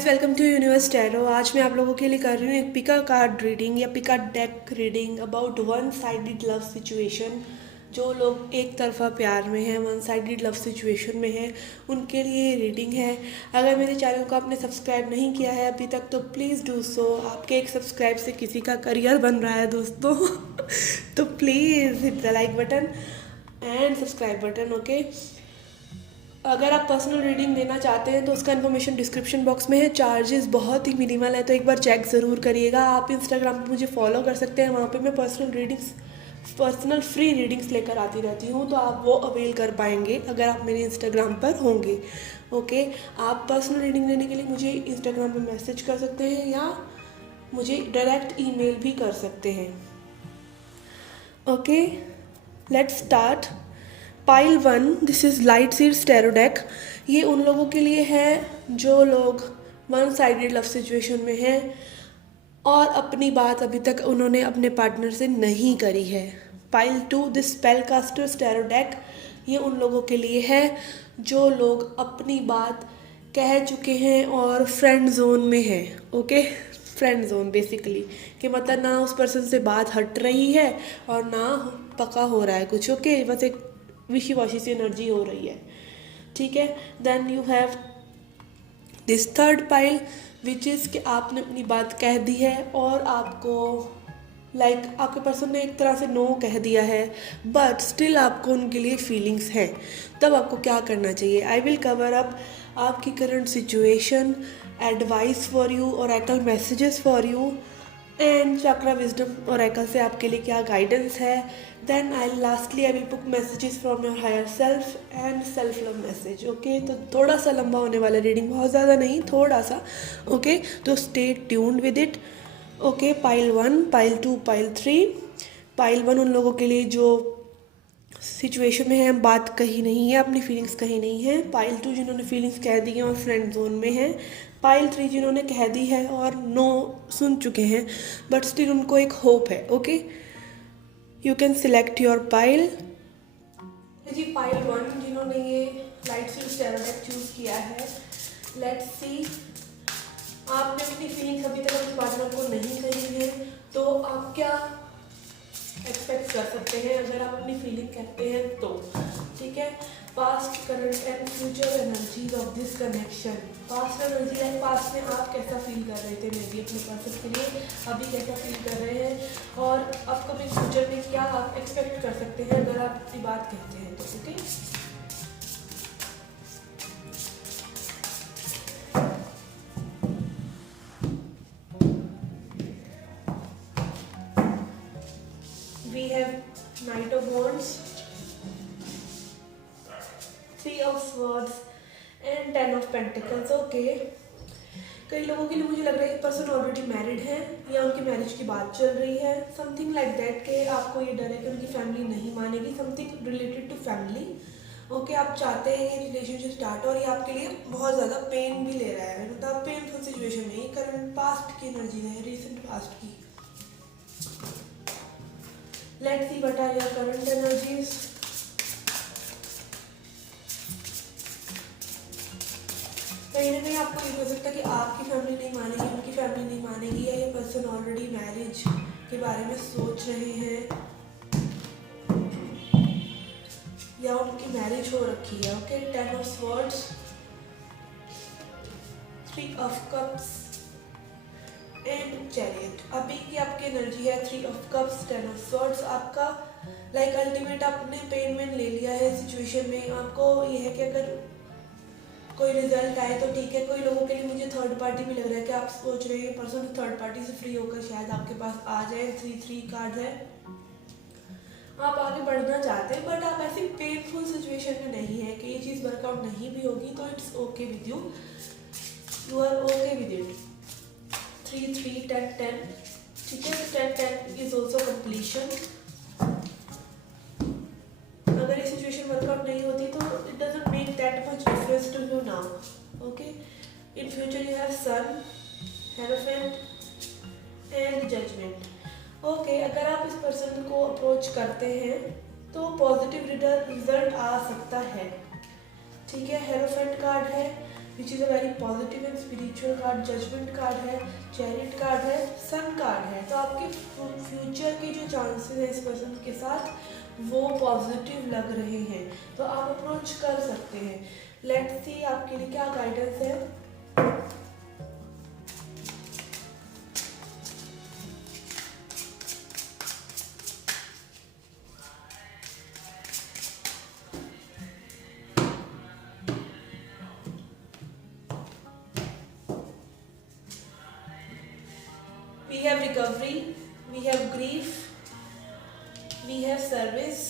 Guys, welcome to universe tarot. आज मैं आप लोगों के लिए कर रही हूँ एक पिका कार्ड रीडिंग या pick a deck reading about one sided love situation. जो लोग एक तरफा प्यार में हैं, वन साइडेड लव सिचुएशन में हैं, उनके लिए ये रीडिंग है। अगर मेरे चैनल को आपने सब्सक्राइब नहीं किया है अभी तक तो प्लीज़ डू सो। आपके एक सब्सक्राइब से किसी का करियर बन रहा है दोस्तों। तो please hit the like button and subscribe button. Okay, अगर आप पर्सनल रीडिंग लेना चाहते हैं तो उसका इन्फॉर्मेशन डिस्क्रिप्शन बॉक्स में है। चार्जेस बहुत ही मिनिमल है, तो एक बार चेक ज़रूर करिएगा। आप इंस्टाग्राम पे मुझे फॉलो कर सकते हैं, वहाँ पे मैं पर्सनल फ्री रीडिंग्स लेकर आती रहती हूँ, तो आप वो अवेल कर पाएंगे अगर आप मेरे इंस्टाग्राम पर होंगे। ओके, आप पर्सनल रीडिंग लेने के लिए मुझे इंस्टाग्राम पे मैसेज कर सकते हैं या मुझे डायरेक्ट ईमेल भी कर सकते हैं। Okay, let's start. Pile 1, this is light seeds tarot deck. ये उन लोगों के लिए है जो लोग वन साइडेड लव सिचुएशन में हैं और अपनी बात अभी तक उन्होंने अपने पार्टनर से नहीं करी है। Pile 2, this spell casters tarot deck. ये उन लोगों के लिए है जो लोग अपनी बात कह चुके हैं और फ्रेंड जोन में हैं। ओके, फ्रेंड जोन बेसिकली कि मतलब ना उस पर्सन से बात हट रही है और ना पका हो रहा है कुछ। ओके, बस एक विशी वॉशी सी एनर्जी हो रही है। ठीक है, then you have this third pile which is कि आपने अपनी बात कह दी है और आपको आपके पर्सन ने एक तरह से नो कह दिया है, बट स्टिल आपको उनके लिए फीलिंग्स हैं। तब आपको क्या करना चाहिए? आई विल कवर अप आपकी current situation, advice for you, oracle messages for you and chakra wisdom oracle से आपके लिए क्या गाइडेंस है। Then I will put messages from your higher self and self love message. Okay, तो थोड़ा सा लंबा होने वाला रीडिंग, बहुत ज़्यादा नहीं, थोड़ा सा। ओके, तो stay tuned with it. Okay, pile 1, pile 2, pile 3। Pile 1 उन लोगों के लिए जो सिचुएशन में है, बात कही नहीं है, अपनी फीलिंग्स कही नहीं है। पाइल 2 जिन्होंने फीलिंग्स कह दी हैं और फ्रेंड जोन में हैं। पाइल 3 जिन्होंने कह दी है और नो सुन चुके हैं, बट स्टिल उनको एक होप है। Okay, you can select your pile. जी, पाइल 1 जिन्होंने ये light seeds tarot deck choose किया है, लेट्स सी। आपने अपनी फीलिंग्स अभी तक अपने पार्टनर को नहीं कही है, तो आप क्या एक्सपेक्ट कर सकते हैं अगर आप अपनी फीलिंग कहते हैं तो? ठीक है, past, current and future energies of this connection. Past energy like past में आप कैसा फील कर रहे थे मे बी अपने पर्सन के लिए, अभी कैसा फील कर रहे हैं, और अपकमिंग फ्यूचर में क्या आप एक्सपेक्ट कर सकते हैं अगर आप अपनी बात कहते हैं तो। Okay, we have Knight of Wands, Three of Swords and Ten of Pentacles. Okay, कई लोगों के लिए मुझे लग रहा है कि पर्सन ऑलरेडी मैरिड है या उनकी मैरिज की बात चल रही है, समथिंग लाइक दैट। के आपको ये डर है कि उनकी फैमिली नहीं मानेगी, something related to family. Okay, आप चाहते हैं ये रिलेशनशिप स्टार्ट और ये आपके लिए बहुत ज़्यादा पेन भी ले रहा है, मतलब पेनफुल सिचुएशन में। ये करंट पास्ट की एनर्जी है, रिसेंट पास्ट की। Let's see what are your current energies. कहीं ना कहीं आपको ये हो सकता है कि आपकी फैमिली नहीं मानेगी, उनकी फैमिली नहीं मानेगी, या ये पर्सन ऑलरेडी मैरिज के बारे में सोच रहे हैं या उनकी मैरिज हो रखी है। Okay, ten of swords, three of cups and chariot. अभी की आपकी एनर्जी है three of cups, ten of swords. आपका अल्टीमेट आपने पेन वेन ले लिया है सिचुएशन में। आपको ये है कि अगर कोई रिजल्ट आए तो ठीक है। कोई लोगों के लिए मुझे थर्ड पार्टी भी लग रहा है कि आप सोच रहे हैं पर्सन थर्ड पार्टी से फ्री होकर शायद आपके पास आ जाए। 3 कार्ड है, आप आगे बढ़ना चाहते हैं बट आप ऐसी पेनफुल सिचुएशन में नहीं है कि ये चीज़ वर्कआउट नहीं भी होगी, तो it's okay with you, you are okay with it. 3, 3, 10, 10। ठीक है, 10, 10 इज ऑल्सो कंप्लीशन। अगर ये सिचुएशन वर्कआउट नहीं होती तो it doesn't make that much difference to you now. Okay, in future you have sun, hierophant and judgement. Okay, अगर आप इस पर्सन को अप्रोच करते हैं तो पॉजिटिव रिजल्ट आ सकता है। ठीक है, हेरोफेंट कार्ड है, which is a very positive and spiritual card. Judgement card है, चैरिट कार्ड है, सन कार्ड है। तो आपके फ्यूचर के जो चांसेस हैं इस पर्सन के साथ वो पॉजिटिव लग रहे हैं, तो आप अप्रोच कर सकते हैं। लेट्स सी आपके लिए क्या गाइडेंस है। We have recovery, we have grief, we have service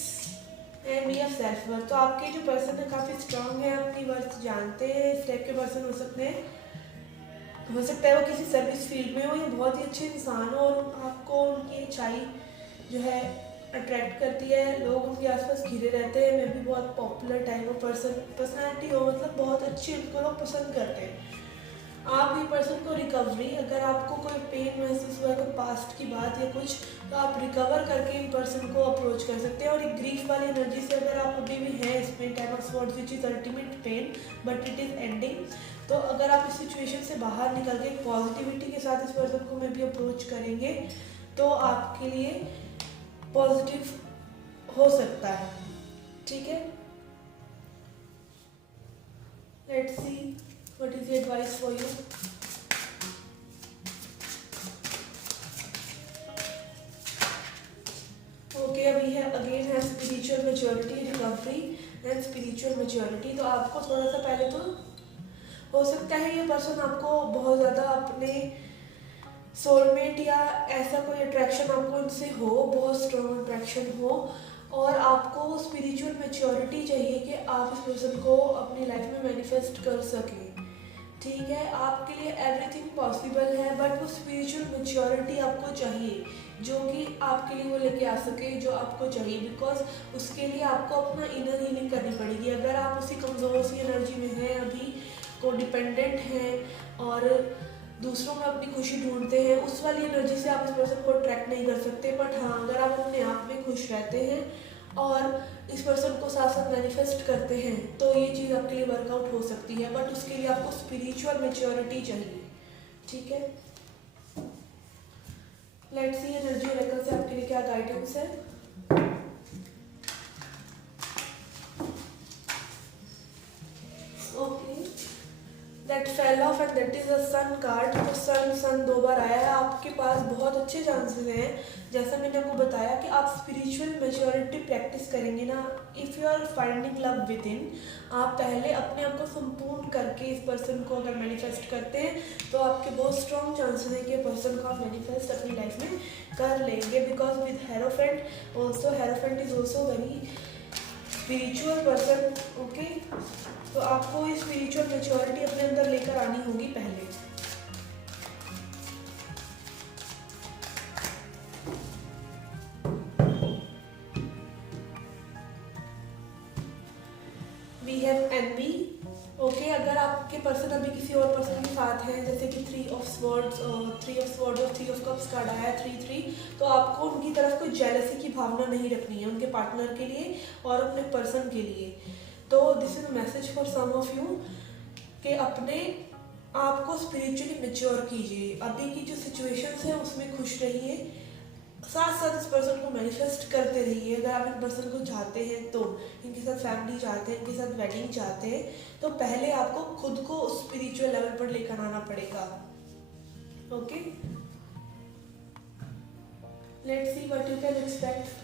and we have self worth। तो आपके जो पर्सन है काफ़ी स्ट्रांग है, अपनी वर्थ जानते हैं। इस टाइप के पर्सन हो सकते हैं, हो सकता है वो किसी सर्विस फील्ड में हो या बहुत ही अच्छे इंसान हो और आपको उनकी अच्छाई जो है अट्रैक्ट करती है। लोग उनके आसपास घिरे रहते हैं। मे भी बहुत पॉपुलर टाइप ऑफ पर्सनैलिटी हो, मतलब बहुत अच्छी, उनको लोग पसंद करते हैं। आप ये पर्सन को रिकवरी, अगर आपको कोई पेन महसूस हुआ है, कोई पास्ट की बात या कुछ, तो आप रिकवर करके इन पर्सन को अप्रोच कर सकते हैं। और एक ग्रीफ वाली एनर्जी से अगर आप अभी भी हैं इसमें, ten of swords which is ultimate pen but it is ending, तो अगर आप इस सिचुएशन से बाहर निकल के एक पॉजिटिविटी के साथ इस पर्सन को में भी अप्रोच करेंगे तो आपके लिए पॉजिटिव हो सकता है। ठीक है, let's see what is the advice for you. Okay, अभी है अगेन है spiritual maturity, recovery and spiritual maturity. तो आपको थोड़ा सा पहले तो हो सकता है ये पर्सन आपको बहुत ज़्यादा अपने सोलमेट या ऐसा कोई अट्रैक्शन आपको इनसे हो, बहुत स्ट्रॉन्ग अट्रैक्शन हो, और आपको स्पिरिचुअल मैच्योरिटी चाहिए कि आप इस पर्सन को अपनी लाइफ में मैनिफेस्ट कर सकें। ठीक है, आपके लिए एवरीथिंग पॉसिबल है, बट वो स्पिरिचुअल मैच्योरिटी आपको चाहिए जो कि आपके लिए वो लेके आ सके जो आपको चाहिए। बिकॉज उसके लिए आपको अपना इनर हीलिंग करनी पड़ेगी। अगर आप उसी कमज़ोर सी एनर्जी में हैं, अभी को डिपेंडेंट हैं और दूसरों में अपनी खुशी ढूंढते हैं, उस वाली एनर्जी से आप इस पर्सन को अट्रैक्ट नहीं कर सकते। बट हाँ, अगर आप अपने आप में खुश रहते हैं और इस पर्सन को साथ साथ मैनिफेस्ट करते हैं तो ये चीज़ आपके लिए वर्कआउट हो सकती है। बट उसके लिए आपको स्पिरिचुअल मैच्योरिटी चाहिए। ठीक है, लेट्स सी एनर्जी ओरेकल से आपके लिए क्या गाइडेंस है। Okay, that fell off and that is a sun card. तो सन दो बार आया है। आपके पास बहुत अच्छे चांसेस हैं, जैसा मैंने आपको बताया कि आप स्पिरिचुअल मैच्योरिटी प्रैक्टिस करेंगे ना। If you are finding love within, आप पहले अपने आप को संपूर्ण करके इस पर्सन को अगर मैनिफेस्ट करते हैं तो आपके बहुत स्ट्रॉन्ग चांसेस हैं कि पर्सन को आप मैनिफेस्ट अपनी लाइफ में कर लेंगे। Because with hierophant also, hierophant is also very spiritual person. Okay, तो आपको ये स्पिरिचुअल मैच्योरिटी अपने अंदर लेकर आनी होगी पहले। We have N V. ओके, अगर आपके पर्सन अभी किसी और पर्सन के साथ हैं, जैसे कि थ्री ऑफ स्वॉर्ड्स और थ्री ऑफ कप्स कार्ड आया है, 3-3, तो आपको उनकी तरफ कोई जेलसी की भावना नहीं रखनी है उनके पार्टनर के लिए और अपने पर्सन के लिए। तो this is a message for some of you कि अपने आप को स्पिरिचुअली मैच्योर कीजिए। अभी की जो सिचुएशंस है उसमें खुश रहिए, साथ साथ इस पर्सन को मैनिफेस्ट करते रहिए। अगर आप इन पर्सन को चाहते हैं तो, इनके साथ फैमिली चाहते हैं, इनके साथ वेडिंग चाहते हैं, तो पहले आपको खुद को स्पिरिचुअल लेवल पर लेकर आना पड़ेगा। Okay, let's see what you can expect.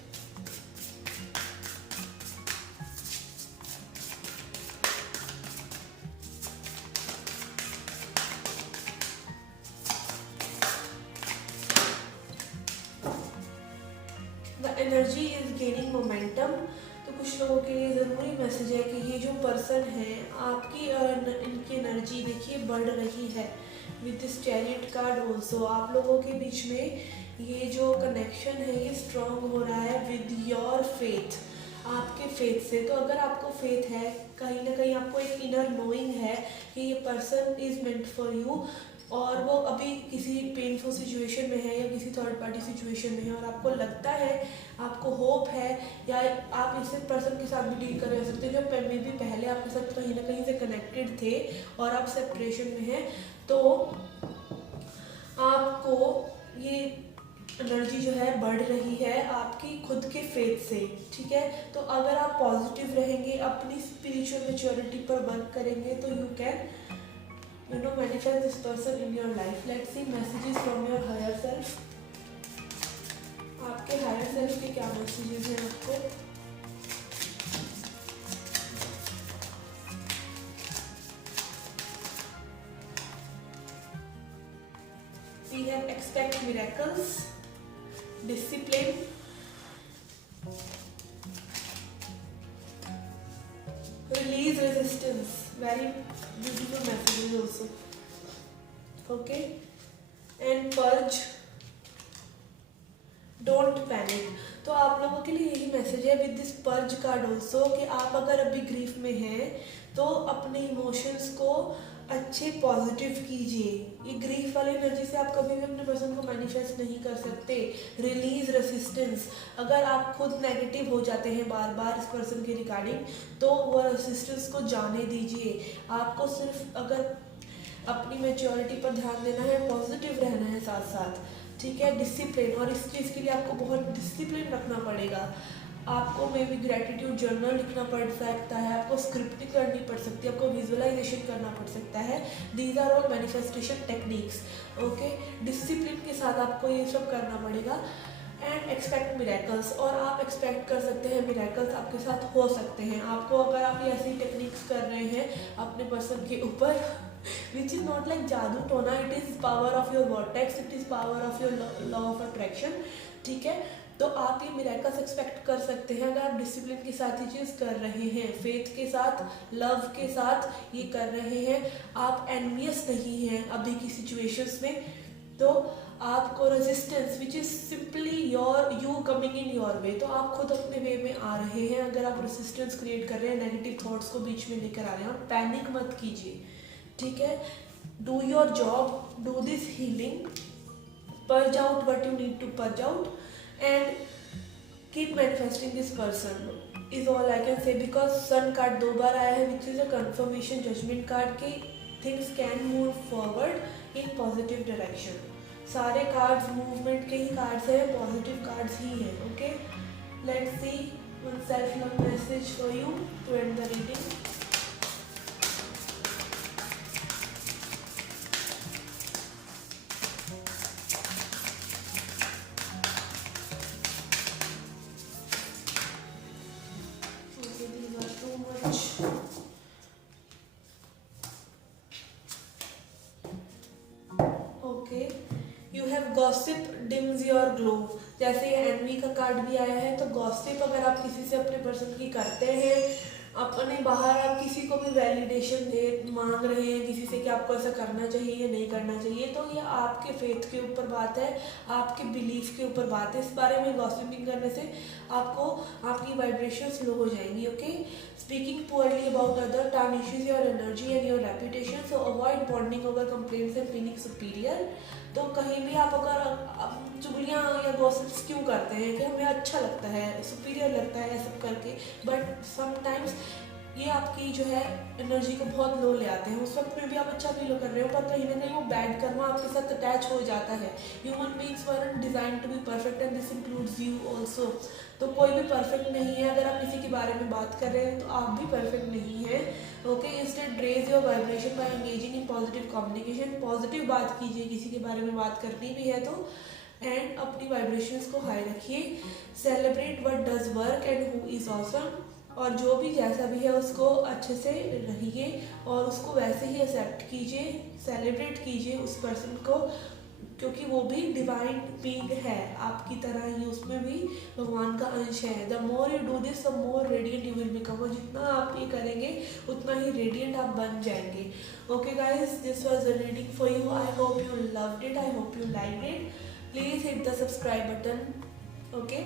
Energy is gaining momentum. तो कुछ लोगों के लिए ज़रूरी मैसेज है कि ये जो पर्सन है आपकी और इनकी एनर्जी देखिए बढ़ रही है। With this chariot card also आप लोगों के बीच में ये जो कनेक्शन है ये स्ट्रॉन्ग हो रहा है विद योर फेथ, आपके फेथ से। तो अगर आपको फेथ है, कहीं ना कहीं आपको एक इनर नोइंग है कि ये person is meant for you, और वो अभी किसी पेनफुल सिचुएशन में है या किसी थर्ड पार्टी सिचुएशन में है, और आपको लगता है, आपको होप है, या आप इस पर्सन के साथ भी डील कर सकते हो जो मे बी पहले आपके साथ कहीं ना कहीं से कनेक्टेड थे और आप सेपरेशन में हैं, तो आपको ये एनर्जी जो है बढ़ रही है आपकी खुद के फेथ से, ठीक है। तो अगर आप पॉजिटिव रहेंगे, अपनी स्पिरिचुअल मैच्योरिटी पर वर्क करेंगे, तो you can manifest this person in your life. Let's see messages from your higher self. आपके हायर सेल्फ के क्या मैसेजेस हैं आपको? We have expect miracles, discipline, release resistance. Very beautiful messages also. Okay, and purge, don't panic. तो आप लोगों के लिए यही मैसेज है with this purge card also, कि आप अगर अभी ग्रीफ में हैं तो अपने इमोशंस को अच्छे पॉजिटिव कीजिए। ये ग्रीफ वाली एनर्जी से आप कभी भी अपने पर्सन को मैनिफेस्ट नहीं कर सकते। रिलीज रेसिस्टेंस, अगर आप खुद नेगेटिव हो जाते हैं बार बार इस पर्सन के रिगार्डिंग, तो वो रेसिस्टेंस को जाने दीजिए। आपको सिर्फ अगर अपनी मैच्योरिटी पर ध्यान देना है, पॉजिटिव रहना है साथ साथ, ठीक है। डिसिप्लिन, और इस चीज़ के लिए आपको बहुत डिसिप्लिन रखना पड़ेगा। आपको मे बी ग्रेटिट्यूड जर्नल लिखना पड़ सकता है, आपको स्क्रिप्टिंग करनी पड़ सकती है, आपको विजुअलाइजेशन करना पड़ सकता है। These are all manifestation techniques. Okay, discipline के साथ आपको ये सब करना पड़ेगा। एंड एक्सपेक्ट मिरेकल्स, और आप एक्सपेक्ट कर सकते हैं मिरेकल्स आपके साथ हो सकते हैं। आपको अगर आप ये ऐसी टेक्निक्स कर रहे हैं अपने पर्सन के ऊपर, which is not like जादू टोना, it is power of your vortex, it is power of your law of attraction, ठीक है। तो आप ये मिरेकल्स एक्सपेक्ट कर सकते हैं अगर आप डिसिप्लिन के साथ ये चीज़ कर रहे हैं, फेथ के साथ, लव के साथ ये कर रहे हैं। आप एनवियस नहीं हैं अभी की सिचुएशंस में, तो आपको resistance which is simply you coming in your way, तो आप खुद अपने वे में आ रहे हैं। अगर आप रेजिस्टेंस क्रिएट कर रहे हैं, नेगेटिव थॉट्स को बीच में लेकर आ रहे हैं, और पैनिक मत कीजिए, ठीक है। Do your job, do this healing, purge out what you need to purge out, and keep manifesting this person is all I can say. Because sun card 2 बार आया है, which is a confirmation judgement card की things can move forward in positive direction. सारे cards movement के ही cards हैं, positive cards ही हैं। Okay, let's see one self love message for you too and the reading. Gossip dims your glow, जैसे ये N V का कार्ड भी आया है, तो गॉसिप अगर आप किसी से अपने पर्सन की करते हैं, अपने बाहर आप किसी को भी वैलिडेशन दे मांग रहे हैं किसी से कि आपको ऐसा करना चाहिए या नहीं करना चाहिए, तो ये आपके फेथ के ऊपर बात है, आपके बिलीफ के ऊपर बात है। इस बारे में गॉसिपिंग करने से आपको आपकी वाइब्रेशंस लो हो जाएंगी। Okay, speaking poorly about other tarnishes your energy and your reputation, so avoid bonding over complaints and feeling superior. तो कहीं भी आप अगर चुगलियाँ या गॉसिप्स क्यों करते हैं कि हमें अच्छा लगता है, सुपीरियर लगता है सब करके, बट समटाइम्स ये आपकी जो है एनर्जी को बहुत लो ले आते हैं। उस वक्त में भी आप अच्छा फील कर रहे हो, पर कहीं ना कहीं वो बैड कर्मा आपके साथ अटैच हो जाता है। Human beings weren't design to be perfect and this includes you also. तो कोई भी परफेक्ट नहीं है। अगर आप किसी के बारे में बात कर रहे हैं तो आप भी परफेक्ट नहीं है। Okay, instead raise your vibration by engaging in positive communication. Positive बात कीजिए, किसी के बारे में बात करनी भी है तो, एंड अपनी वाइब्रेशंस को हाई रखिए। Celebrate what does work and who is awesome, और जो भी जैसा भी है उसको अच्छे से रहिए और उसको वैसे ही एक्सेप्ट कीजिए, सेलिब्रेट कीजिए उस पर्सन को, क्योंकि वो भी डिवाइन बीइंग है आपकी तरह ही, उसमें भी भगवान का अंश है। The more you do this the more radiant you will become, और जितना आप ये करेंगे उतना ही रेडिएंट आप बन जाएंगे। Okay guys, this was the reading for you. I hope you loved it, I hope you liked it. Please hit the subscribe button. Okay,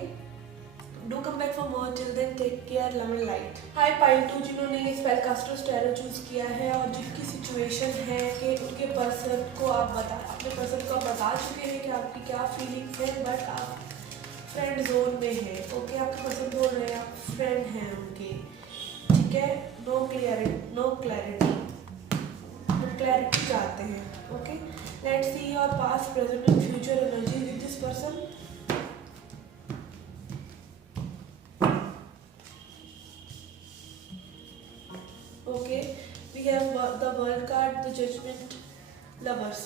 do come back for more, till then take care, love and light. Hi pile 2 जिन्होंने ये स्पेलकास्टर्स tarot choose किया है और जिनकी situation है कि उनके person को आप अपने पर्सन को आप बता चुके हैं कि आपकी क्या फीलिंग्स है, बट आप फ्रेंड जोन में हैं। ओके, आपके पर्सन बोल रहे हैं आप फ्रेंड हैं उनके, ठीक है। नो क्लैरिटी चाहते हैं। Okay, let's see your past, present and future energy with this person. Okay, we have the world card, the judgement, lovers.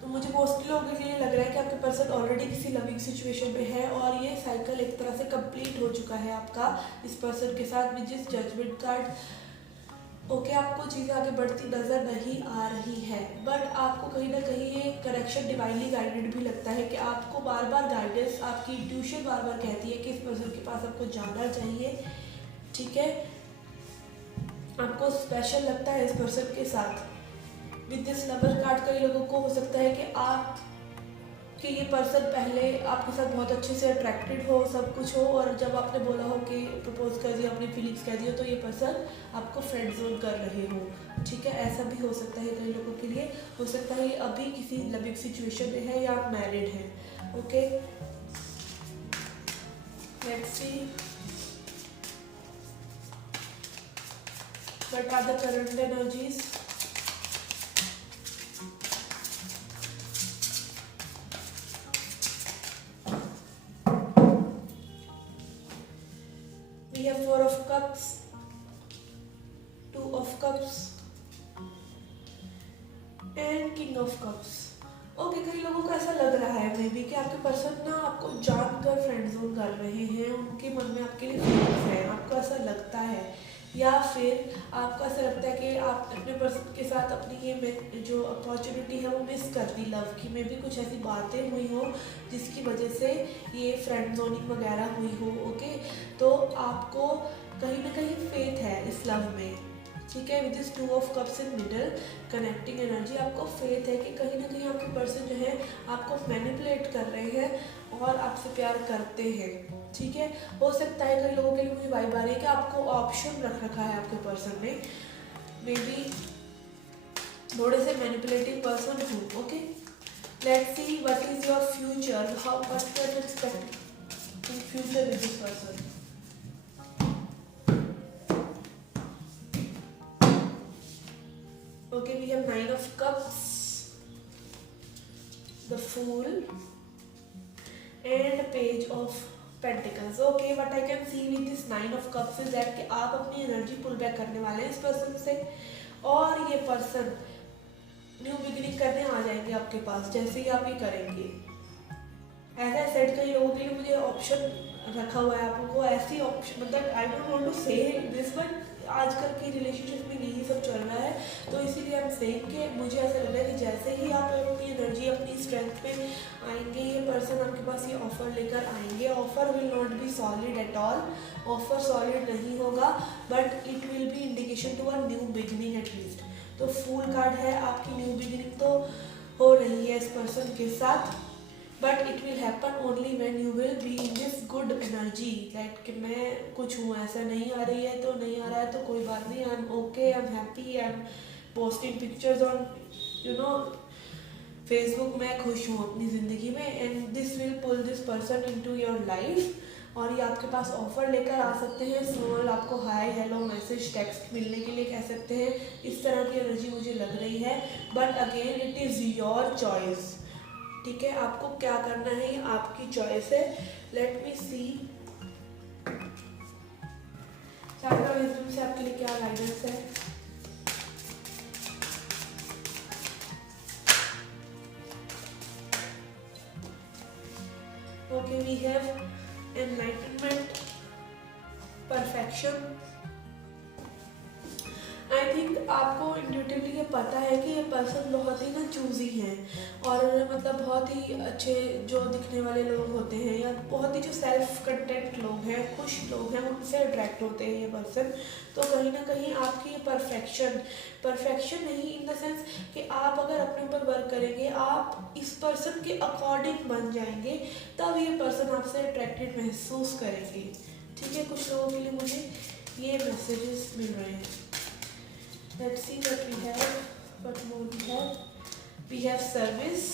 तो मुझे मोस्टली लोगों के लिए लग रहा है कि आपके पर्सन ऑलरेडी किसी लविंग सिचुएशन में है और ये साइकिल एक तरह से कंप्लीट हो चुका है आपका इस पर्सन के साथ with this judgement card. Okay, आपको चीज़ें आगे बढ़ती नज़र नहीं आ रही है, बट आपको कहीं ना कहीं ये करेक्शन डिवाइनली गाइडेड भी लगता है कि आपको बार बार गाइडेंस, आपकी इंट्यूशन बार बार कहती है कि इस पर्सन के पास आपको जाना चाहिए, ठीक है। आपको स्पेशल लगता है इस पर्सन के साथ विद दिस लवर कार्ड। कई लोगों को हो सकता है कि आप कि ये पर्सन पहले आपके साथ बहुत अच्छे से अट्रैक्टेड हो, सब कुछ हो, और जब आपने बोला हो कि प्रपोज कर दिया, अपनी फीलिंग्स कह दिया, तो ये पर्सन आपको फ्रेंड जोन कर रहे हो, ठीक है। ऐसा भी हो सकता है कई लोगों के लिए। हो सकता है अभी किसी लविंग सिचुएशन में है या आप मैरिड हैं। Okay, let's C what are the current energies. We have 4 of cups, 2 of cups and king of cups. Okay, कई लोगों को ऐसा लग रहा है मे बी कि आपके पर्सन ना आपको जानकर फ्रेंड जोन कर रहे हैं, उनके मन में आपके लिए फीलिंग्स हैं, आपको ऐसा लगता है, या फिर आपको ऐसा लगता है कि आप अपने पर्सन के साथ अपनी ये जो अपॉर्चुनिटी है वो मिस कर दी लव की। में भी कुछ ऐसी बातें हुई हो जिसकी वजह से ये फ्रेंड जोनिंग वगैरह हुई हो। ओके, तो आपको कहीं ना कहीं फेथ है इस लव में, ठीक है। With this 2 of cups in middle connecting energy, आपको फेथ है कि कहीं ना कहीं आपके पर्सन जो है आपको मैनिपुलेट कर रहे हैं और आपसे प्यार करते हैं, ठीक है। हो सकता है कई लोगों के लिए मुझे वाइब आ रही है कि आपको ऑप्शन रख रखा है आपके पर्सन ने, मे बी थोड़े से मैनिपुलेटिव पर्सन हो। Okay, let's see what is your future, how what can you expect in future with this person. Okay, we have 9 of cups, the fool and page of pentacles. Okay, what I can see with this 9 of cups is that कि आप अपनी energy pull back करने वाले हैं इस person से, और ये पर्सन न्यू बिगिनिंग करने आ जाएंगे आपके पास जैसे ही आप ये करेंगे। ऐसा सेट कई लोगों के लिए मुझे ऑप्शन रखा हुआ है आपको, ऐसी ऑप्शन, मतलब आई डोंट वांट टू से दिस, बट आजकल की रिलेशनशिप में यही सब चल रहा है, तो इसीलिए हम सेम के मुझे ऐसा लग रहा है कि जैसे ही आप अपनी एनर्जी, अपनी स्ट्रेंथ में आएंगे, ये पर्सन आपके पास ये ऑफर लेकर आएंगे। Offer will not be solid at all, offer solid नहीं होगा, but it will be indication to a new beginning at least. तो फूल कार्ड है, आपकी न्यू बिगिनिंग तो हो रही है इस पर्सन के साथ, but it will happen only when you will be in this good energy, like कि मैं कुछ हूँ, ऐसा नहीं आ रही है तो नहीं आ रहा है तो कोई बात नहीं, I am okay, I am happy, I am posting pictures on Facebook, मैं खुश हूँ अपनी ज़िंदगी में, and this will pull this person into your life. और ये आपके पास ऑफर लेकर आ सकते हैं, स्मॉल आपको हाय हेलो मैसेज टेक्स्ट मिलने के लिए कह सकते हैं, इस तरह की एनर्जी मुझे लग रही है। But again it is your choice, ठीक है, आपको क्या करना है ये आपकी चॉइस है। Let me see chakra wisdom से आपके लिए क्या गाइडेंस है। Okay, we have enlightenment, perfection. I think आपको इंट्यूटिवली ये पता है कि ये पर्सन बहुत ही ना चूजी हैं और मतलब बहुत ही अच्छे जो दिखने वाले लोग होते हैं या बहुत ही जो सेल्फ कंटेंट लोग हैं, खुश लोग हैं, उनसे अट्रैक्ट होते हैं ये पर्सन। तो कहीं ना कहीं आपकी ये परफेक्शन नहीं इन द सेंस कि आप अगर अपने ऊपर वर्क करेंगे, आप इस पर्सन के अकॉर्डिंग बन जाएंगे, तब ये पर्सन आपसे अट्रैक्टेड महसूस करेंगे। ठीक है, कुछ लोगों के लिए मुझे ये मैसेजेस मिल रहे हैं। Let's see what we have. What more we have? We have service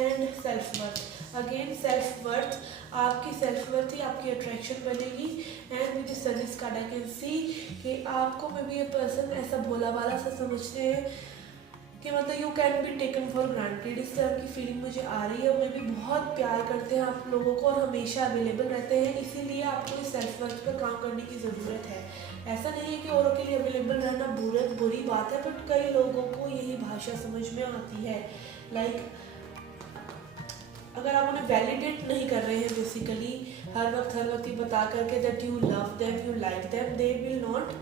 and self-worth. Again self-worth. आपकी self-worth ही आपकी attraction बनेगी। And with the service card I can see कि आपको में भी ये person ऐसा भोला भाला सा समझते हैं कि मतलब you can be taken for granted, इस तरह की फीलिंग मुझे आ रही है। उन्हें भी बहुत प्यार करते हैं आप लोगों को और हमेशा अवेलेबल रहते हैं, इसीलिए आपको इस सेल्फ वर्थ पर काम करने की ज़रूरत है। ऐसा नहीं है कि औरों के लिए अवेलेबल रहना बुरी बात है, बट कई लोगों को यही भाषा समझ में आती है। लाइक अगर आप उन्हें वैलिडेट नहीं कर रहे हैं बेसिकली हर वक्त ये बता करके that you love them, you like them, they will not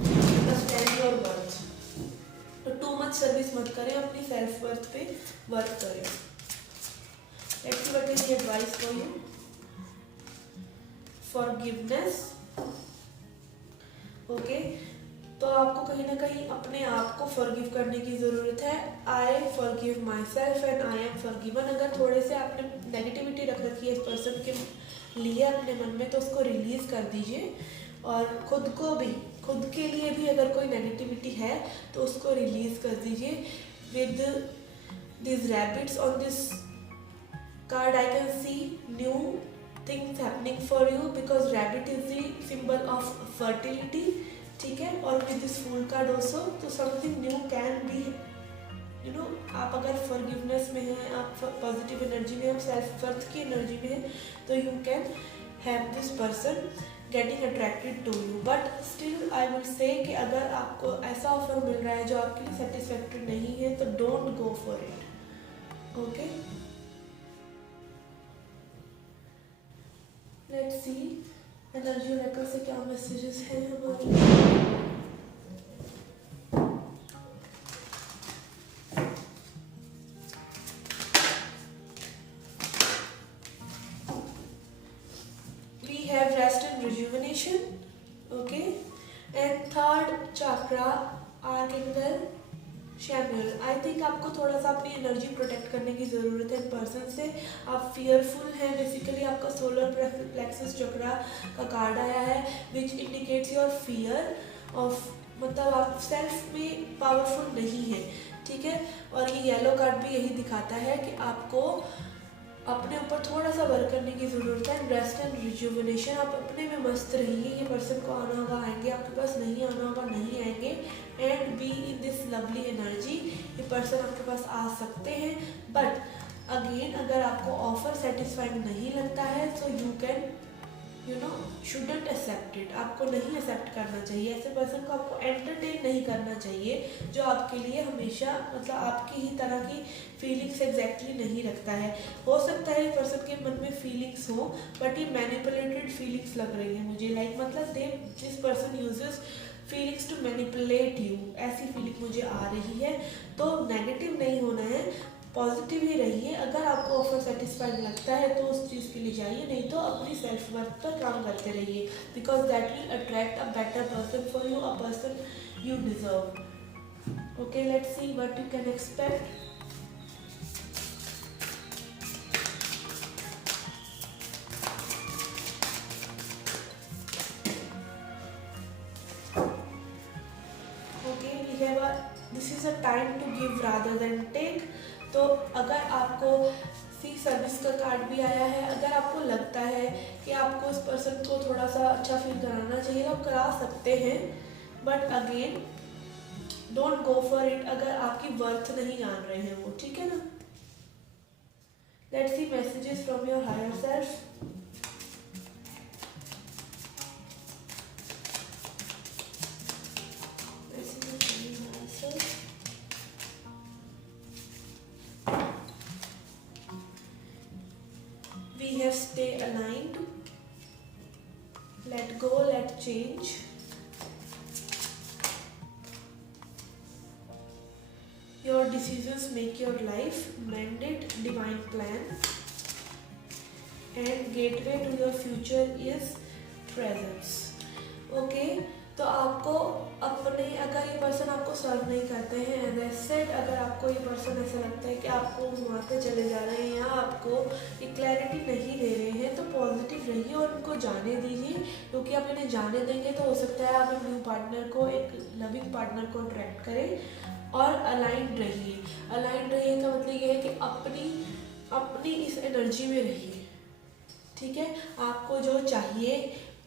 understand your worth. तो टू मच सर्विस मत करें, अपनी सेल्फ वर्थ पे वर्क करें। Let's see what is the advice for you. Forgiveness. Okay, तो आपको कहीं ना कहीं अपने आप को फॉरगिव करने की ज़रूरत है। I forgive my self and I am forgiven. अगर थोड़े से आपने नेगेटिविटी रख रखी है इस पर्सन के लिए अपने मन में, तो उसको रिलीज़ कर दीजिए। और खुद के लिए भी अगर कोई नेगेटिविटी है तो उसको रिलीज़ कर दीजिए। With this rabbits on this card I can see new things happening for you, because rabbit is the symbol of fertility. ठीक है, और with this fool card also, तो समथिंग न्यू कैन बी आप अगर forgiveness में हैं, आप positive energy में, आप सेल्फ वर्थ की एनर्जी में हैं, तो you can have this person getting attracted to you. But still I will say कि अगर आपको ऐसा ऑफर मिल रहा है जो आपके लिए सेटिस्फैक्टरी नहीं है, तो don't go for it. Okay, let's see energy Oracle से क्या मैसेजेस हैं हमारे। Rest and rejuvenation. Okay, and third chakra archangel Samuel. I think आपको थोड़ा सा अपनी एनर्जी प्रोटेक्ट करने की ज़रूरत है पर्सन से। आप फियरफुल हैं बेसिकली। आपका सोलर प्लेक्सस चक्रा का कार्ड आया है which indicates your fear of, मतलब आप सेल्फ में पावरफुल नहीं है। ठीक है, और ये येलो कार्ड भी यही दिखाता है कि आपको अपने ऊपर थोड़ा सा वर्क करने की ज़रूरत है। रेस्ट एंड रिजुविनेशन, आप अपने में मस्त रहिए। ये पर्सन को आना होगा आएंगे, आपके पास नहीं आना होगा नहीं आएंगे। And be in this lovely energy, ये पर्सन आपके पास आ सकते हैं। बट अगेन अगर आपको ऑफर सेटिस्फाइंग नहीं लगता है, so you can shouldn't accept it. आपको नहीं एक्सेप्ट करना चाहिए। ऐसे पर्सन को आपको एंटरटेन नहीं करना चाहिए जो आपके लिए हमेशा मतलब आपकी ही तरह की फीलिंग्स एग्जैक्टली नहीं रखता है। हो सकता है पर्सन के मन में फीलिंग्स हो, बट ये मैनिपुलेटेड फीलिंग्स लग रही है मुझे। लाइक मतलब this person uses feelings to manipulate you, ऐसी फीलिंग मुझे आ रही है। तो नेगेटिव नहीं होना है, पॉजिटिव ही रहिए। अगर आपको ऑफर सेटिस्फाइड लगता है तो उस चीज़ के लिए जाइए, नहीं तो अपनी सेल्फ वर्थ पर काम करते रहिए, because that will attract a better person for you, a person you deserve. Okay, let's see what you can expect. This is a time to give rather than take. तो अगर आपको सी service का card भी आया है, अगर आपको लगता है कि आपको इस पर्सन को थोड़ा सा अच्छा फील कराना चाहिए, आप करा सकते हैं। But again don't go for it अगर आपकी वर्थ नहीं जान रहे हैं वो। ठीक है ना। Let's see messages from your higher self. We have stay aligned, let go, let change, your decisions make your life, mandate divine plan, and gateway to your future is presence. Okay, तो आपको अपने, अगर ये person आपको सर्व नहीं करते हैं, as I said, अगर आपको ये पर्सन ऐसा लगता है कि आपको वहाँ पे चले जा रहे हैं या आपको एक क्लैरिटी नहीं दे रहे हैं, तो पॉजिटिव रहिए और उनको जाने दीजिए, क्योंकि आप इन्हें जाने देंगे तो हो सकता है आप एक न्यू पार्टनर को, एक लविंग पार्टनर को अट्रैक्ट करें। और अलाइंड रहिए। अलाइंड रहिए का मतलब ये है कि अपनी इस एनर्जी में रहिए, ठीक है। आपको जो चाहिए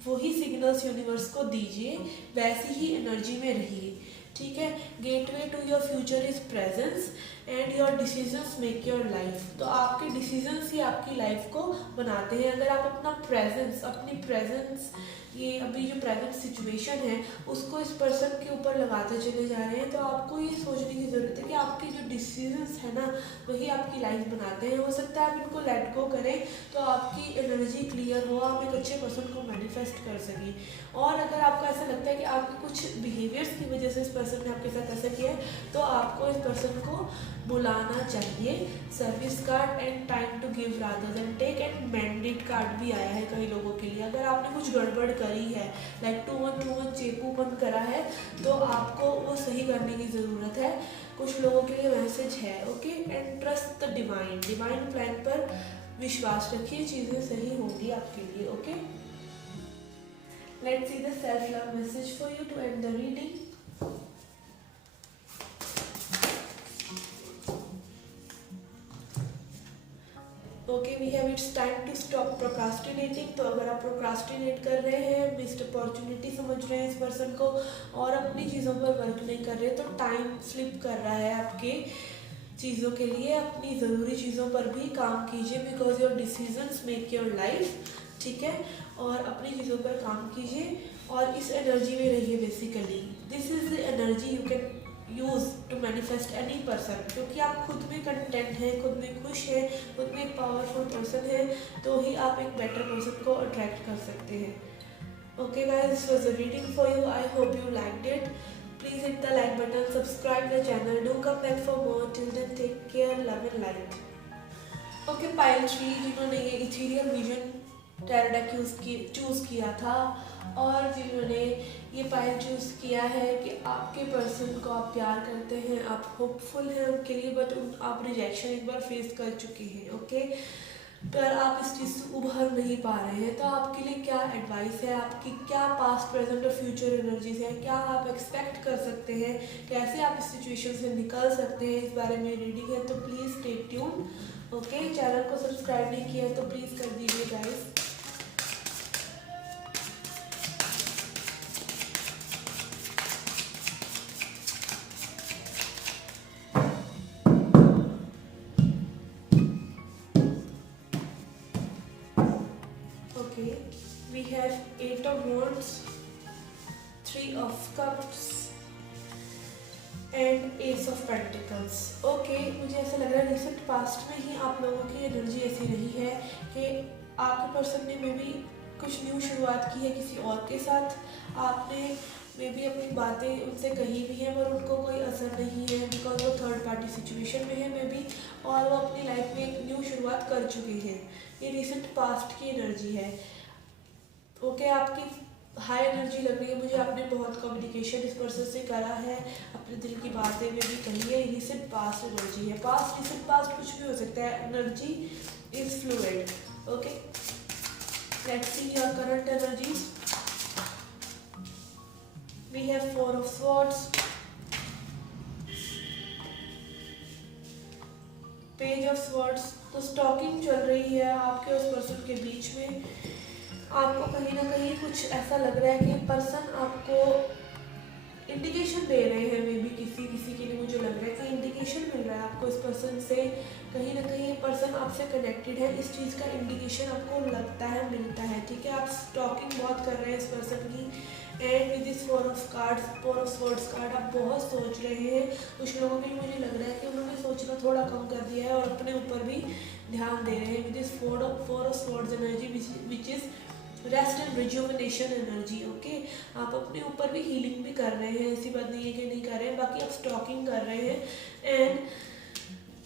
वही सिग्नल्स यूनिवर्स को दीजिए, वैसी ही एनर्जी में रहिए, ठीक है। Gateway to your future is presence and your decisions make your life. तो आपके डिसीजंस ही आपकी लाइफ को बनाते हैं। अगर आप अपनी प्रेजेंस ये अभी जो प्रेजेंट सिचुएशन है उसको इस पर्सन के ऊपर लगाते चले जा रहे हैं, तो आपको ये सोचने की ज़रूरत है कि आपके जो डिसीजंस है ना वही आपकी लाइफ बनाते हैं। हो सकता है आप इनको लेट गो करें तो आपकी एनर्जी क्लियर हो, आप एक अच्छे पर्सन को मैनिफेस्ट कर सकें। और अगर आपको ऐसा लगता है कि आपके कुछ बिहेवियर्स की वजह से इस पर्सन ने आपके साथ ऐसा किया है, तो आपको इस पर्सन को बुलाना चाहिए। Service card and time to give rather than take and mandate card भी आया है कई लोगों के लिए। अगर आपने कुछ गड़बड़ करी है, लाइक 2-1-2-1 चेपूपन करा है, तो आपको वो सही करने की ज़रूरत है। कुछ लोगों के लिए मैसेज है, okay. And trust the divine plan पर विश्वास रखिए, चीज़ें सही होंगी आपके लिए, okay. Let's see the self love message for you too and the reading. Okay, we have it's time to stop procrastinating. तो अगर आप प्रोक्रास्टिनेट कर रहे हैं, मिस्ड अपॉर्चुनिटी समझ रहे हैं इस पर्सन को और अपनी चीज़ों पर वर्क नहीं कर रहे, तो टाइम स्लिप कर रहा है आपके चीज़ों के लिए। अपनी ज़रूरी चीज़ों पर भी काम कीजिए, because your decisions make your life, ठीक है। और अपनी चीज़ों पर काम कीजिए और इस एनर्जी में रहिए। Basically this is the energy you can use to manifest any person, क्योंकि आप खुद में कंटेंट हैं, खुद में खुश हैं, खुद में एक पावरफुल पर्सन है, तो ही आप एक बेटर पर्सन को अट्रैक्ट कर सकते हैं। Okay guys, this was the reading for you. I hope you liked it. Please hit the like button, subscribe the channel, do come back for more. Till then take care, love and light. Okay, pile 3 जिन्होंने ये ethereal vision tarot deck choose किया था और जिन्होंने ये pile choose किया है कि आपके पर्सन को आप प्यार करते हैं, आप होपफुल हैं उनके लिए, बट आप रिजेक्शन एक बार फेस कर चुके हैं, ओके। पर आप इस चीज़ से उभर नहीं पा रहे हैं, तो आपके लिए क्या एडवाइस है, आपकी क्या पास्ट प्रेजेंट और फ्यूचर एनर्जीज है, क्या आप एक्सपेक्ट कर सकते हैं, कैसे आप इस सिचुएशन से निकल सकते हैं, इस बारे में रीडिंग है। तो please stay tune, okay. Channel को सब्सक्राइब नहीं किया है तो प्लीज़ कर दीजिए guys. Okay, we have 8 of Wands, 3 of Cups and Ace of Pentacles. Okay, मुझे ऐसा लग रहा है रिसेंट पास्ट में ही आप लोगों की एनर्जी ऐसी रही है कि आपके पर्सन ने मे बी कुछ न्यू शुरुआत की है किसी और के साथ। आपने मे बी अपनी बातें उनसे कही भी हैं पर उनको कोई असर नहीं है, बिकॉज वो थर्ड पार्टी सिचुएशन में है मे बी, और वो अपनी लाइफ में एक न्यू शुरुआत कर चुके हैं। ये रिसेंट पास्ट की एनर्जी है, ओके। आपकी हाई एनर्जी लग रही है मुझे, आपने बहुत कम्युनिकेशन इस पर्सन से करा है, अपने दिल की बातें में भी कही है। रिसेंट पास्ट एनर्जी है, पास्ट रिसेंट पास्ट कुछ भी हो सकता है, energy is fluid, okay. Let's see your current energies. We have 4 of Swords, page of Swords। तो स्टॉकिंग चल रही है आपके उस पर्सन के बीच में। आपको कहीं ना कहीं कुछ ऐसा लग रहा है कि पर्सन आपको इंडिकेशन दे रहे हैं, मे बी किसी के लिए मुझे लग रहा है कि इंडिकेशन मिल रहा है आपको इस पर्सन से। कहीं ना कहीं पर्सन आपसे कनेक्टेड है, इस चीज़ का इंडिकेशन आपको लगता है, मिलता है, ठीक है। आप स्टॉकिंग बहुत कर रहे हैं इस पर्सन की। And with this 4 of Swords card आप बहुत सोच रहे हैं। कुछ लोगों के लिए मुझे लग रहा है कि उन्होंने सोचना थोड़ा कम कर दिया है और अपने ऊपर भी ध्यान दे रहे हैं। With this 4 of Swords energy which is rest and rejuvenation energy. Okay, आप अपने ऊपर भी हीलिंग भी कर रहे हैं, ऐसी बात नहीं है कि नहीं कर रहे हैं, बाकी आप स्टॉकिंग कर रहे हैं। And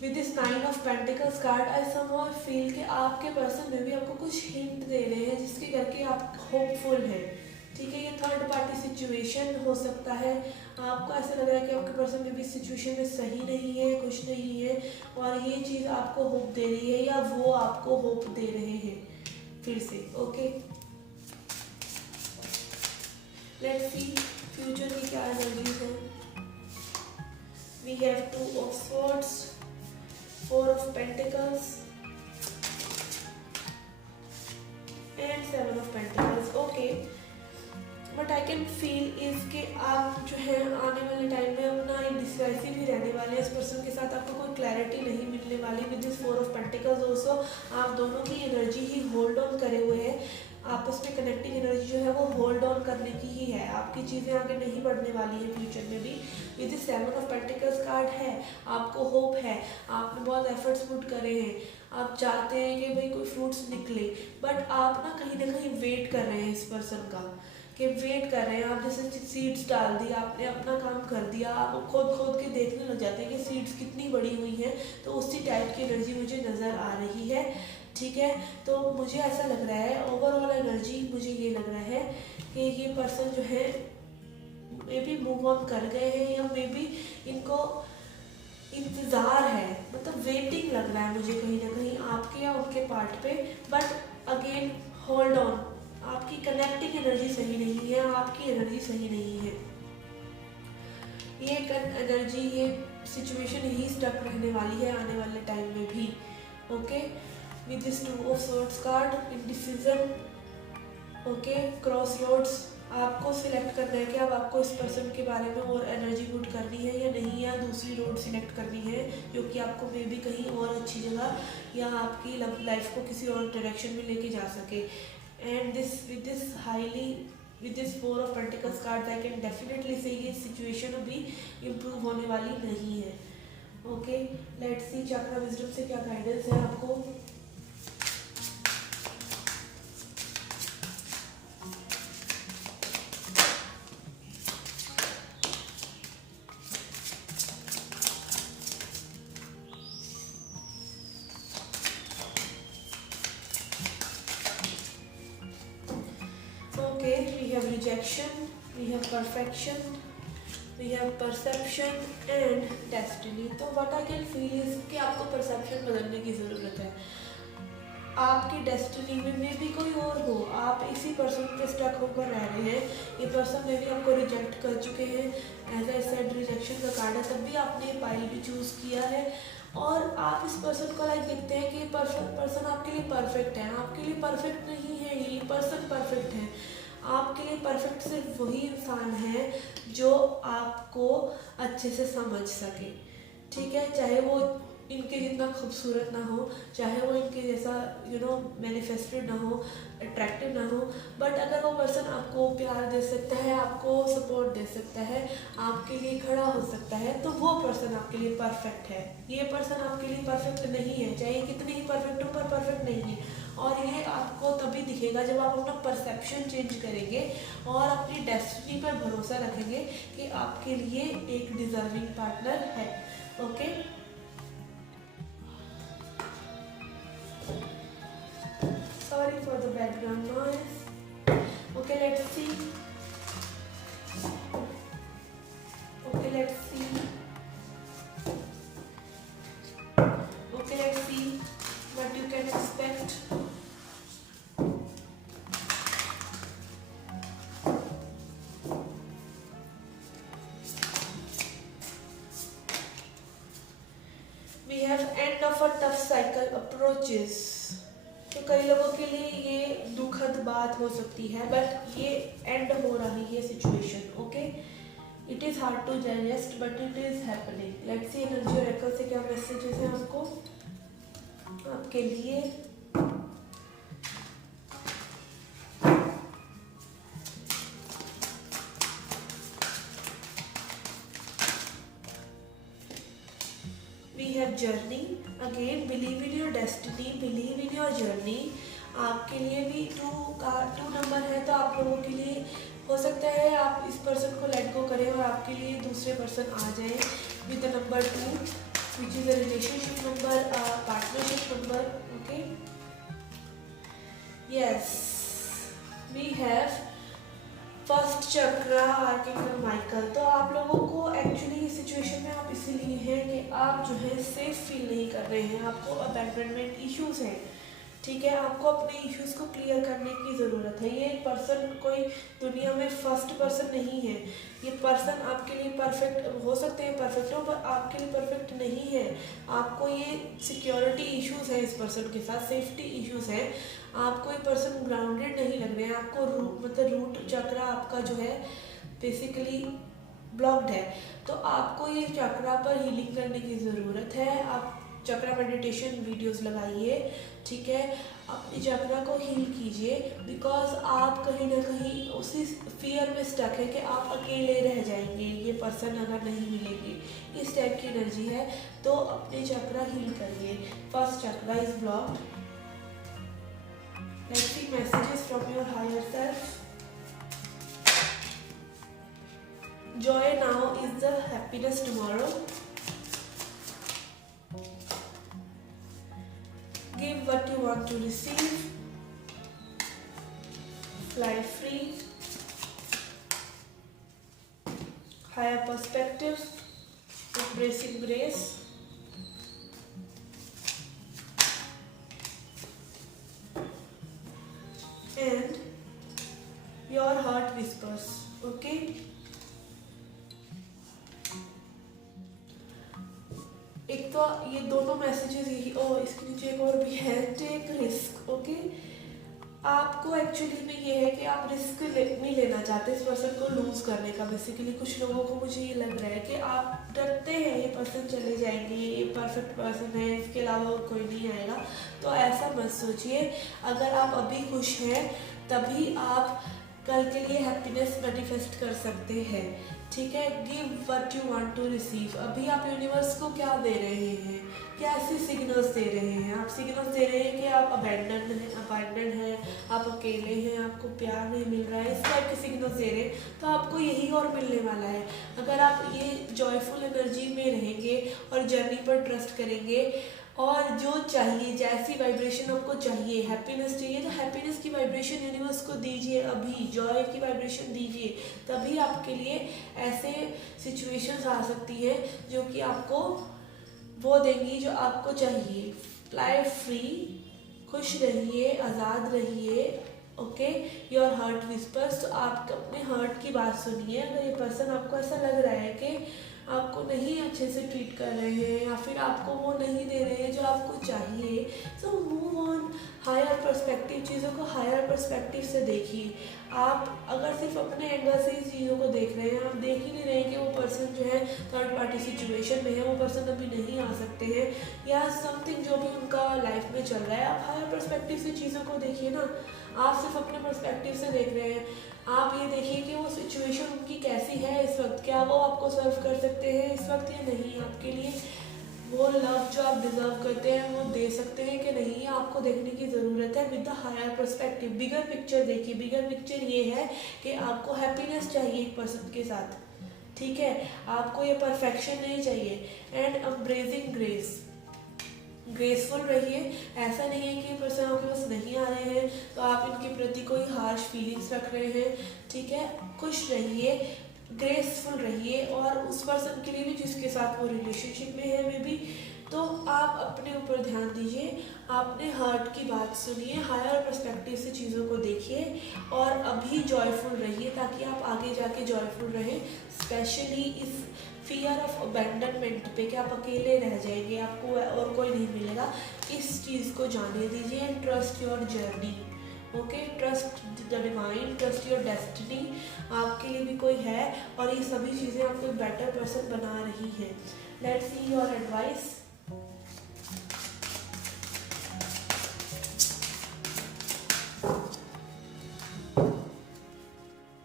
with this 9 of pentacles card I somehow feel कि आपके पर्सन में भी आपको कुछ हिंट दे रहे हैं जिसके करके आप होपफुल हैं। ठीक है, ये थर्ड पार्टी सिचुएशन हो सकता है। आपको ऐसा लग रहा है कि आपके पर्सन में भी सिचुएशन में सही नहीं है, कुछ नहीं है, और ये चीज़ आपको होप दे रही है या वो आपको होप दे रहे हैं फिर से। ओके, लेट्स सी फ्यूचर की क्या एनर्जी है। We have 2 of swords, 4 of pentacles and 7 of pentacles. Okay, but I can feel is कि आप जो है आने वाले टाइम में अपना इंडिसाइसिव ही रहने वाले हैं। इस पर्सन के साथ आपको कोई क्लैरिटी नहीं मिलने वाली। With this 4 of pentacles also आप दोनों की एनर्जी ही होल्ड ऑन करे हुए हैं। आपस में कनेक्टिंग एनर्जी जो है वो होल्ड ऑन करने की ही है। आपकी चीज़ें आगे नहीं बढ़ने वाली है फ्यूचर में भी। With this 7 of pentacles card है, आपको होप है, आपने बहुत एफर्ट्स पुट करे हैं, आप चाहते हैं कि भाई कोई फ्रूट्स निकले, बट आप ना कहीं वेट कर रहे हैं इस पर्सन का, कि वेट कर रहे हैं। आप जैसे सीड्स डाल दी, आपने अपना काम कर दिया, आप खोद के देखने लग जाते हैं कि सीड्स कितनी बड़ी हुई हैं, तो उसी टाइप की एनर्जी मुझे नज़र आ रही है। ठीक है, तो मुझे ऐसा लग रहा है, ओवरऑल एनर्जी मुझे ये लग रहा है कि ये पर्सन जो है मे बी मूव ऑन कर गए हैं, या मे बी इनको इंतज़ार है, मतलब वेटिंग लग रहा है मुझे कहीं ना कहीं आपके या उनके पार्ट पे। बट अगेन होल्ड ऑन, आपकी कनेक्टिंग एनर्जी सही नहीं है, आपकी एनर्जी सही नहीं है। ये एनर्जी, ये सिचुएशन ही स्टक रहने वाली है आने वाले टाइम में भी। Okay, with this 2 of swords card, indecision. Okay, crossroads, आपको सिलेक्ट करना है कि अब आपको इस पर्सन के बारे में और एनर्जी पुट करनी है या नहीं, या दूसरी रोड सिलेक्ट करनी है जो कि आपको मे बी कहीं और अच्छी जगह या आपकी लव लाइफ को किसी और डायरेक्शन में लेके जा सके। And with this 4 of Pentacles cards I can definitely say ये सिचुएशन अभी इम्प्रूव होने वाली नहीं है। Okay, let's C chakra wisdom से क्या गाइडेंस है आपको। Okay, we have rejection, we have perfection, we have perception and destiny। तो what I can feel is कि आपको perception बदलने की ज़रूरत है। आपकी डेस्टिनी में भी कोई और हो, आप इसी पर्सन पे स्टक होकर रह रहे हैं। ये पर्सन में भी आपको रिजेक्ट कर चुके हैं। एज आई सेड, रिजेक्शन का कार्ड है, तब भी आपने ये पाइल भी चूज़ किया है, और आप इस पर्सन को लाइक देखते हैं कि पर्सन आपके लिए परफेक्ट है। आपके लिए परफेक्ट नहीं है, ये पर्सन परफेक्ट है। आपके लिए परफेक्ट सिर्फ वही इंसान है जो आपको अच्छे से समझ सके। ठीक है, चाहे वो इनके जितना खूबसूरत ना हो, चाहे वो इनके जैसा मैनिफेस्टेड ना हो, अट्रैक्टिव ना हो, बट अगर वो पर्सन आपको प्यार दे सकता है, आपको सपोर्ट दे सकता है, आपके लिए खड़ा हो सकता है, तो वो पर्सन आपके लिए परफेक्ट है। ये पर्सन आपके लिए परफेक्ट नहीं है, चाहे कितने ही परफेक्ट हो, पर परफेक्ट नहीं है। और ये आपको तभी दिखेगा जब आप अपना परसेप्शन चेंज करेंगे और अपनी डेस्टिनी पर भरोसा रखेंगे कि आपके लिए एक डिजर्विंग पार्टनर है। Okay, sorry for the background noise. Okay, let's see. Okay, let's see. Okay, let's see what you can expect. We have end of a tough cycle approaches. तो कई लोगों के लिए ये दुखद बात हो सकती है, बट ये एंड हो रही है situation. Okay, it is hard to digest but it is happening. Let's see energy oracle से क्या मैसेजेस हैं आपको आपके लिए। We have journey, again believe in your destiny, believe in your journey। आपके लिए भी टू नंबर है, तो आप लोगों के लिए हो सकता है आप इस पर्सन को लेट गो करें और आपके लिए दूसरे पर्सन आ जाए with the number 2 which is a relationship number, partnership number. Okay, yes, we have first chakra archangel Michael. तो आप लोगों को एक्चुअली इस सिचुएशन में आप इसीलिए हैं कि आप जो है सेफ फील नहीं कर रहे हैं, आपको अबैंडनमेंट इश्यूज हैं. ठीक है, आपको अपने इश्यूज को क्लियर करने की ज़रूरत है. ये पर्सन कोई दुनिया में फर्स्ट पर्सन नहीं है. ये पर्सन आपके लिए परफेक्ट हो सकते हैं, परफेक्ट हो, पर आपके लिए परफेक्ट नहीं है. आपको ये सिक्योरिटी इश्यूज है इस पर्सन के साथ, सेफ्टी इश्यूज हैं. आपको ये पर्सन ग्राउंडेड नहीं लग रहे हैं. आपको रूट चक्रा आपका जो है बेसिकली ब्लॉक्ड है. तो आपको ये चक्रा पर हीलिंग करने की ज़रूरत है. आप चक्रा मेडिटेशन वीडियोस लगाइए. ठीक है, अपनी चक्रा को हील कीजिए, बिकॉज आप कहीं ना कहीं उसी फियर में स्टक है कि आप अकेले रह जाएंगे, ये पर्सन अगर नहीं मिलेगी. इस टाइप की एनर्जी है. तो अपने चक्रा हील करिए. First chakra is blocked. Let's see messages from your higher self. Joy now is the happiness tomorrow. Give what you want to receive. Fly free. Higher perspectives. Embracing grace. And your heart whispers. Okay, एक तो ये दोनों messages यही, इसके नीचे एक और भी है, टेक रिस्क. ओके, आपको एक्चुअली में ये है कि आप रिस्क नहीं लेना चाहते इस पर्सन को लूज करने का. बेसिकली कुछ लोगों को मुझे ये लग रहा है कि आप डरते हैं ये पर्सन चले जाएंगे, ये परफेक्ट पर्सन है, इसके अलावा और कोई नहीं आएगा. तो ऐसा मत सोचिए. अगर आप अभी खुश हैं तभी आप कल के लिए हैप्पीनेस मैनिफेस्ट कर सकते हैं. ठीक है, give what you want to receive. अभी आप यूनिवर्स को क्या दे रहे हैं, कैसे सिग्नल्स दे रहे हैं? आप सिग्नल्स दे रहे हैं कि आप अबैंडन हैं, आप अकेले हैं, आपको प्यार नहीं मिल रहा है, इस टाइप के सिग्नल्स दे रहे हैं. तो आपको यही और मिलने वाला है. अगर आप ये जॉयफुल एनर्जी में रहेंगे और जर्नी पर ट्रस्ट करेंगे और जो चाहिए, जैसी वाइब्रेशन आपको चाहिए, हैप्पीनेस चाहिए, तो हैप्पीनेस की वाइब्रेशन यूनिवर्स को दीजिए. अभी जॉय की वाइब्रेशन दीजिए, तभी आपके लिए ऐसे सिचुएशंस आ सकती है जो कि आपको वो देंगी जो आपको चाहिए. फ्लाई फ्री, खुश रहिए, आज़ाद रहिए. Okay, your heart whispers. तो आप अपने हार्ट की बात सुनिए. अगर ये पर्सन आपको ऐसा लग रहा है कि आपको नहीं अच्छे से ट्रीट कर रहे हैं या फिर आपको वो नहीं दे रहे हैं जो आपको चाहिए, so move on. Higher perspective, चीज़ों को हायर पर्सपेक्टिव से देखिए. आप अगर सिर्फ अपने एंगल से इस चीज़ों को देख रहे हैं, आप देख ही नहीं रहे कि वो पर्सन जो है थर्ड पार्टी सिचुएशन में है, वो पर्सन अभी नहीं आ सकते हैं या समथिंग जो भी उनका लाइफ में चल रहा है. आप हायर पर्सपेक्टिव से चीज़ों को देखिए ना. आप सिर्फ अपने पर्सपेक्टिव से देख रहे हैं. आप ये देखिए कि वो सिचुएशन उनकी कैसी है इस वक्त, क्या वो आपको सर्व कर सकते हैं इस वक्त या नहीं. आपके लिए वो लव जो आप डिजर्व करते हैं वो दे सकते हैं कि नहीं, आपको देखने की ज़रूरत है with the higher perspective. Bigger picture देखिए. बिगर पिक्चर ये है कि आपको हैप्पीनेस चाहिए एक पर्सन के साथ. ठीक है, आपको ये परफेक्शन नहीं चाहिए. एंड एम्ब्रेसिंग ग्रेस, ग्रेसफुल रहिए. ऐसा नहीं है कि पर्सन आपके पास नहीं आ रहे हैं तो आप इनके प्रति कोई हार्श फीलिंग्स रख रहे हैं. ठीक है, खुश रहिए, ग्रेसफुल रहिए. और उस पर्सन के लिए भी जिसके साथ वो रिलेशनशिप में है, मे बी, तो आप अपने ऊपर ध्यान दीजिए, अपने हार्ट की बात सुनिए, हायर पर्सपेक्टिव से चीज़ों को देखिए और अभी जॉयफुल रहिए ताकि आप आगे जाके जॉयफुल रहें. स्पेशली इस फियर ऑफ अबैंडनमेंट पे कि आप अकेले रह जाएंगे, आपको और कोई नहीं मिलेगा, इस चीज़ को जाने दीजिए. And trust your journey. Okay, trust the divine, trust your destiny. आपके लिए भी कोई है और ये सभी चीज़ें आपको एक बेटर पर्सन बना रही हैं. Let's see your advice.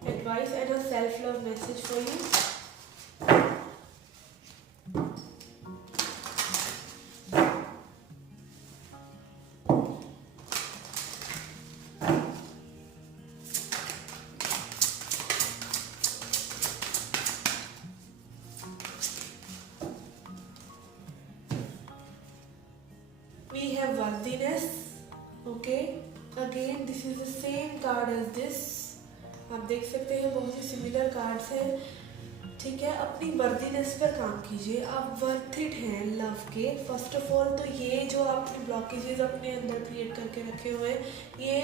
Advice and a self-love message for you. we have worthiness. Okay, again this is the same card as this. आप देख सकते हैं बहुत ही सिमिलर कार्ड्स हैं, ठीक है। अपनी वर्दीनेस पर काम कीजिए, आप वर्थ इट हैं लव के। फर्स्ट ऑफ ऑल तो ये जो आपने ब्लॉकेजेस अपने अंदर क्रिएट करके रखे हुए हैं, ये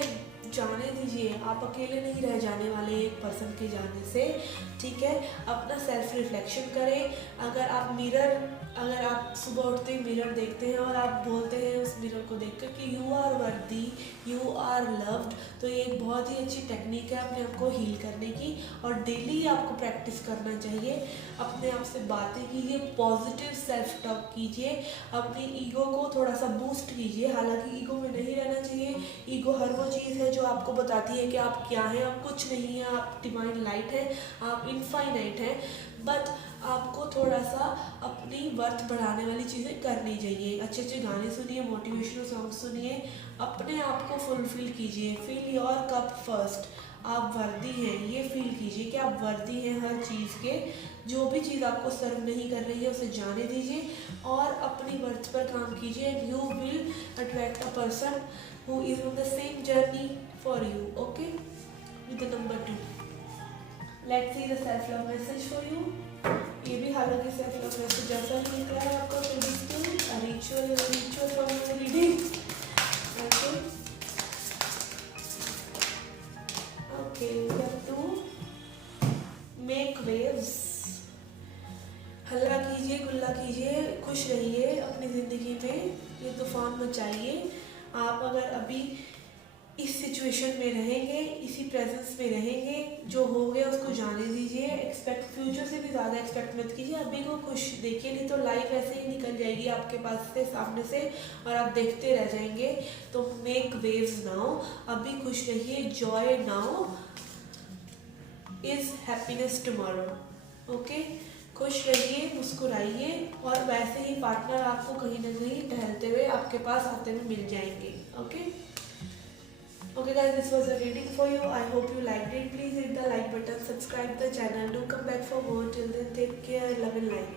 जाने दीजिए। आप अकेले नहीं रह जाने वाले एक पर्सन के जाने से, ठीक है। अपना सेल्फ रिफ्लेक्शन करें। अगर आप सुबह उठते ही मिरर देखते हैं और आप बोलते हैं उस मिरर को देखकर कि you are worthy, you are loved, तो ये एक बहुत ही अच्छी टेक्निक है अपने आप को हील करने की। और डेली आपको प्रैक्टिस करना चाहिए। अपने आप से बातें कीजिए, पॉजिटिव सेल्फ टॉक कीजिए, अपनी ईगो को थोड़ा सा बूस्ट कीजिए। हालांकि ईगो में नहीं रहना चाहिए। ईगो हर वो चीज़ है जो आपको बताती है कि आप क्या हैं। आप कुछ नहीं हैं, आप डिवाइन लाइट हैं, आप इनफाइनाइट हैं। बट आपको थोड़ा सा अपनी वर्थ बढ़ाने वाली चीज़ें करनी चाहिए। अच्छे अच्छे गाने सुनिए, मोटिवेशनल सॉन्ग सुनिए, अपने आप को फुलफिल कीजिए। Feel your cup first. आप वर्दी हैं, ये फील कीजिए कि आप वर्दी हैं हर चीज़ के। जो भी चीज़ आपको सर्व नहीं कर रही है उसे जाने दीजिए और अपनी वर्थ पर काम कीजिए। And you will attract a person who is on the same journey for you. Okay, with the number 2, let's see the self love message for you. ये भी हालांकि सेल्फ लव मैसेज जैसा ही निकला है आपका। Ritual from the reading. Okay, we have to make waves. हल्ला कीजिए, गुल्ला कीजिए, खुश रहिए अपनी ज़िंदगी में, ये तूफान मचाइए। आप अगर अभी इस सिचुएशन में रहेंगे, इसी प्रेजेंस में रहेंगे, जो हो गया उसको जाने दीजिए। फ्यूचर से भी ज़्यादा एक्सपेक्ट मत कीजिए। अभी को खुश देखिए, नहीं तो लाइफ ऐसे ही निकल जाएगी आपके पास से, सामने से, और आप देखते रह जाएंगे। तो मेक वेव्स नाउ, अभी खुश रहिए। Joy now is happiness tomorrow. Okay, खुश रहिए, मुस्कुराइए, और वैसे ही पार्टनर आपको कहीं ना कहीं टहलते हुए आपके पास आते हुए मिल जाएंगे। Okay, okay guys, this was a reading for you. I hope you liked it. Please hit the like button, subscribe the channel, do come back for more. Till then, take care, love and light.